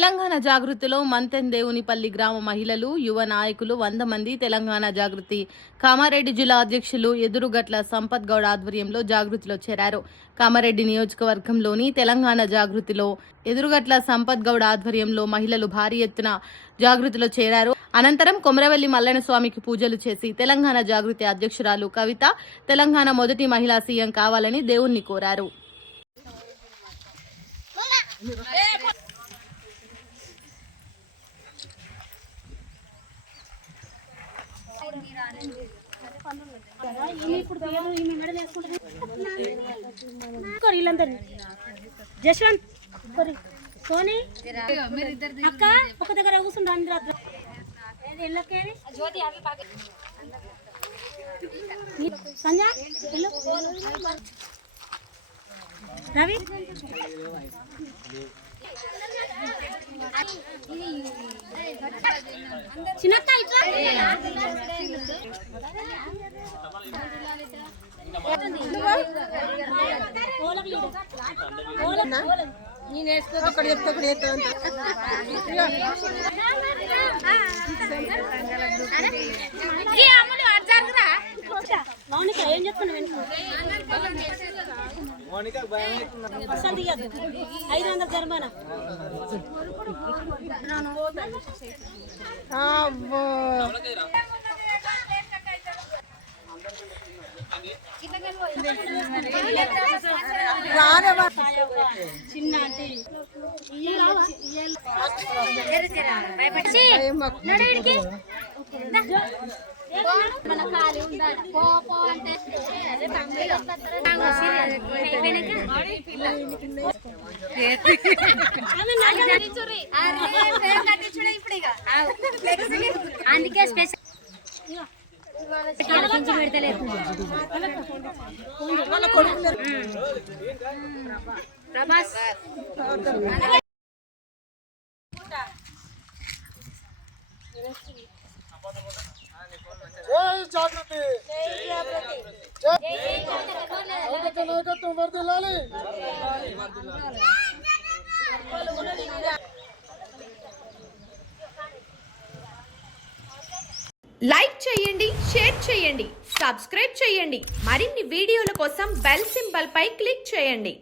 తెలంగాణ జాగృతిలో మంతెందేవునిపల్లి గ్రామ మహిళలు, యువ నాయకులు 100 మంది తెలంగాణ జాగృతి కామారెడ్డి జిల్లా అధ్యక్షులు ఎదురుగట్ల సంపత్ గౌడ్ ఆధ్వర్యంలో జాగృతిలో చేరారు. కామారెడ్డి నియోజకవర్గంలోని తెలంగాణ జాగృతిలో ఎదురుగట్ల సంపత్ గౌడ్ ఆధ్వర్యంలో మహిళలు భారీ ఎత్తున జాగృతిలో చేరారు. అనంతరం కొమరవెల్లి మల్లన్న స్వామికి పూజలు చేసి తెలంగాణ జాగృతి అధ్యక్షురాలు కవిత తెలంగాణ మొదటి మహిళా సీఎం కావాలని దేవుణ్ణి కోరారు. జశ్వంత్ సోని అక్క ఒక దగ్గర కూర్చుండ్రు సంజ రవి చిన్నక్క నేను వేసుకో చెప్తా మౌనిక ఏం చెప్తున్నా వసంతి 500 జరిమానా చిన్న మన ఖాళీ ఉండాలి అంటే అందుకే స్పెషల్ పెడతలేదు ప్రభాస్ జాగృతి నాయకత్వం వర్ధిల్లాలి. లైక్ చేయండి, షేర్ చేయండి, సబ్స్క్రైబ్ చేయండి. మరిన్ని వీడియోల కోసం బెల్ సింబల్ పై క్లిక్ చేయండి.